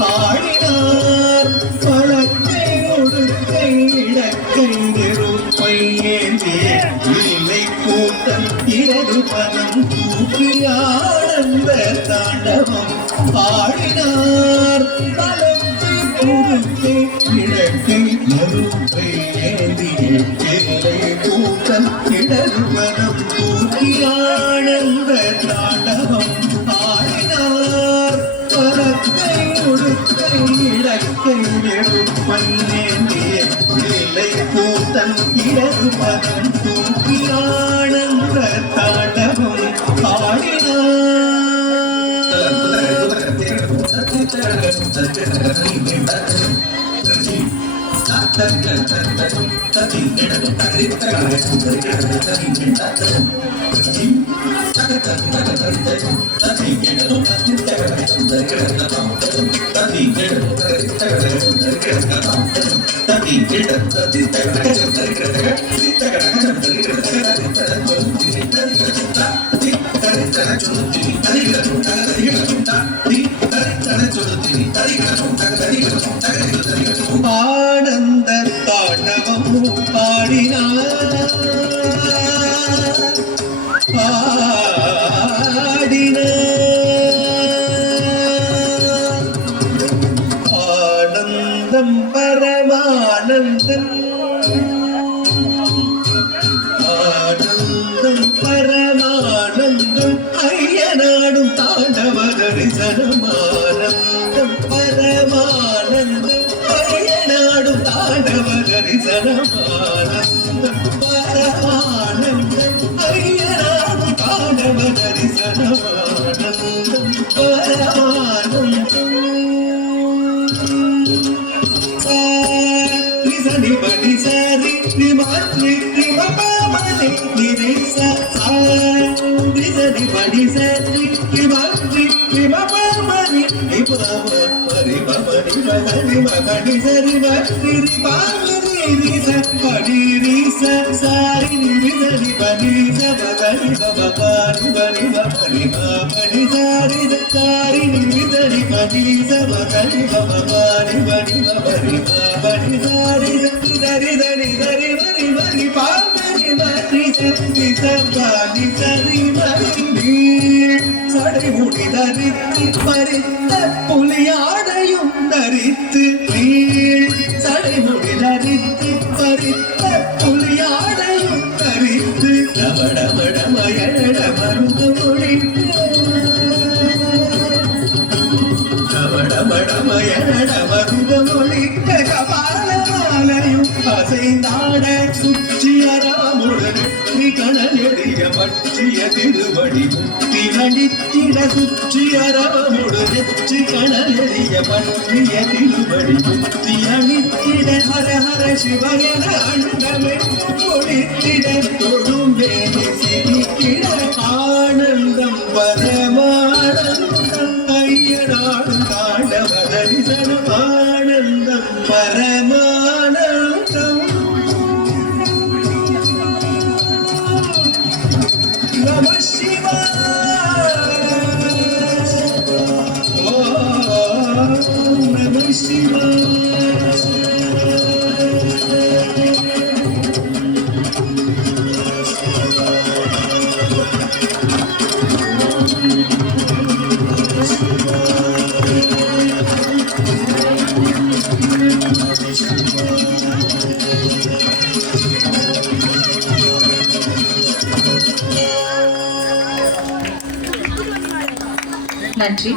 பாடினார் பழக்கை ஒடுக்கை இடக்கை நெருப்பை ஏந்திய இல்லை கூட்டம் இடது பதம் தூக்கி ஆனந்த தாண்டவம் பாடினார் பழக்கை ஒடுக்கை இடக்கை நெருப்பை ஏந்திய இல்லை கூட்டம் இடது பதம் தூக்கி ஆனந்த தாண்டவம் பாடினார் பழக்கை ஒடுக்கை இடக்கை நெருப்பை ஏந்திய இல்லை கூட்டம் இடது பதம் தூக்கி ஆனந்த தாண்டவம் ஆனந்த தாண்டவம் பாடினார் ஆனந்தம் பரமானந்தம் ஆனந்தம் பரமானந்தம் ஐயனாடும் தாண்டவ தரிசனமானந்தம் பரமானந்தம் ஐயனாடும் தாண்டவ தரிசனமானந்தம் பரமானந்தம் ஐயனாடும் தாண்டவ தரிசனமானந்தம் பரமானந்தம் சரி படி சரி நிமாத்ரி நிமபாமதி நிரேசா சரி படி சரி நிமாத்ரி நிமபாமதி நிபாம பரிபமணி மகனி மகனி சரி மகனி பாமதி நிச படி நிச சாரி நிசரி படி சபகரி பபபாரி பரி பபரி பபரி சாரி சாரி நிசரி படி சபகரி பபபாரி பரி பபரி பபரி சாரி சரி சரி சரி மரி மரி பாமரி மரி சரி சபானி சரி மரி சடை முடி தரித்து பறித்த புலியாடையும் தரித்து சடை முடி தரித்து பறித்த புலியாடையும் தரித்து டமடமடமயட மருந்த மொழித்து டமடமடமயட மருந்த மொழிக்க கபாலமாலையும் அசைந்தாட சுற்றியராமுடன் கணநெறிய பற்றிய திருவடி முக்தி அளித்திட சுற்றியராமுடு நெற்றி கணநெறிய பற்றிய திருவடி முக்தி அளித்திட ஹர ஹர சிவயன அண்டமே ஒளித்திட தொடும் வேணி சிரித்திட ஆனந்தம் பரமானந்தம் ஐயனாடும் தாண்டவ தரிசனம் ஆனந்தம் பரமானந்தம் Namah Shivaya. Oh, Namah நன்றி.